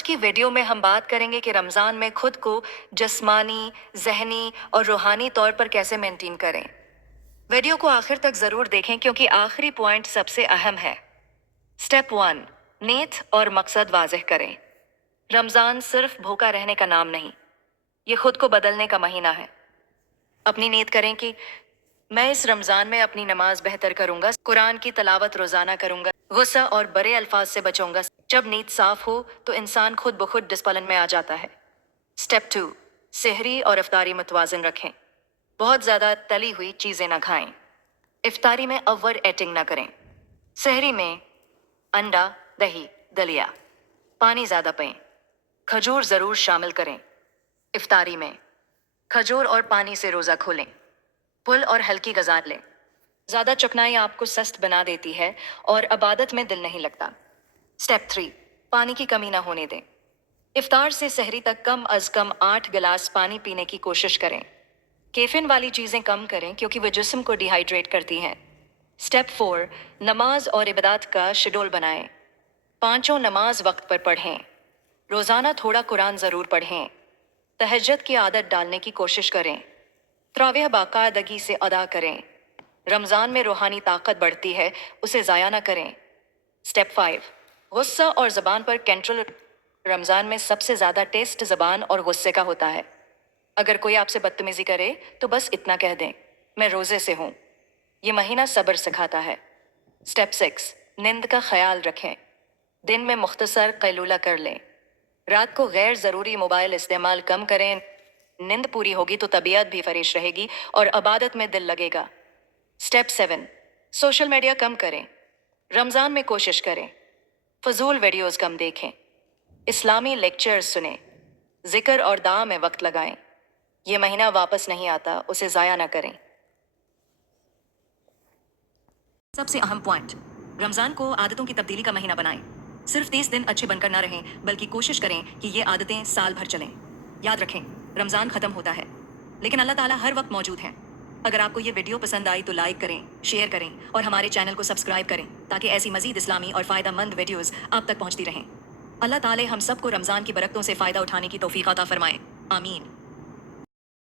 آج کی ویڈیو میں ہم بات کریں گے کہ رمضان میں خود کو جسمانی، ذہنی اور روحانی طور پر کیسے مینٹین کریں۔ ویڈیو کو آخر تک ضرور دیکھیں کیونکہ آخری پوائنٹ سب سے اہم ہے۔ سٹیپ 1، نیت اور مقصد واضح کریں۔ رمضان صرف بھوکا رہنے کا نام نہیں، یہ خود کو بدلنے کا مہینہ ہے۔ اپنی نیت کریں کہ میں اس رمضان میں اپنی نماز بہتر کروں گا، قرآن کی تلاوت روزانہ کروں گا، غصہ اور برے الفاظ سے بچوں گا۔ جب نیت صاف ہو تو انسان خود بخود ڈسپلن میں آ جاتا ہے۔ سٹیپ 2، سحری اور افطاری متوازن رکھیں۔ بہت زیادہ تلی ہوئی چیزیں نہ کھائیں۔ افطاری میں اوور ایٹنگ نہ کریں۔ سحری میں انڈا، دہی، دلیا، پانی زیادہ پئیں۔ کھجور ضرور شامل کریں۔ افطاری میں کھجور اور پانی سے روزہ کھولیں۔ پھل اور ہلکی غذا لیں۔ زیادہ چکنائی آپ کو سست بنا دیتی ہے اور عبادت میں دل نہیں لگتا۔ سٹیپ 3، پانی کی کمی نہ ہونے دیں۔ افطار سے سحری تک کم از کم 8 گلاس پانی پینے کی کوشش کریں۔ کیفین والی چیزیں کم کریں کیونکہ وہ جسم کو ڈی ہائیڈریٹ کرتی ہیں۔ سٹیپ 4، نماز اور عبادات کا شیڈول بنائیں۔ 5 نماز وقت پر پڑھیں۔ روزانہ تھوڑا قرآن ضرور پڑھیں۔ تہجد کی عادت ڈالنے کی کوشش کریں۔ تراویح باقاعدگی سے ادا کریں۔ رمضان میں روحانی طاقت بڑھتی ہے، اسے ضائع نہ کریں۔ سٹیپ 5، غصہ اور زبان پر کنٹرول۔ رمضان میں سب سے زیادہ ٹیسٹ زبان اور غصے کا ہوتا ہے۔ اگر کوئی آپ سے بدتمیزی کرے تو بس اتنا کہہ دیں، میں روزے سے ہوں۔ یہ مہینہ صبر سکھاتا ہے۔ سٹیپ 6، نیند کا خیال رکھیں۔ دن میں مختصر قیلولہ کر لیں۔ رات کو غیر ضروری موبائل استعمال کم کریں۔ نیند پوری ہوگی تو طبیعت بھی فریش رہے گی اور عبادت میں دل لگے گا۔ سٹیپ 7، سوشل میڈیا کم کریں۔ رمضان میں کوشش کریں فضول ویڈیوز کم دیکھیں۔ اسلامی لیکچرز سنیں۔ ذکر اور دعا میں وقت لگائیں۔ یہ مہینہ واپس نہیں آتا، اسے ضائع نہ کریں۔ سب سے اہم پوائنٹ، رمضان کو عادتوں کی تبدیلی کا مہینہ بنائیں۔ صرف 30 دن اچھے بن کر نہ رہیں بلکہ کوشش کریں کہ یہ عادتیں سال بھر چلیں۔ یاد رکھیں، رمضان ختم ہوتا ہے لیکن اللہ تعالیٰ ہر وقت موجود ہیں۔ اگر آپ کو یہ ویڈیو پسند آئی تو لائک کریں، شیئر کریں اور ہمارے چینل کو سبسکرائب کریں تاکہ ایسی مزید اسلامی اور فائدہ مند ویڈیوز آپ تک پہنچتی رہیں۔ اللہ تعالیٰ ہم سب کو رمضان کی برکتوں سے فائدہ اٹھانے کی توفیق عطا فرمائے۔ آمین۔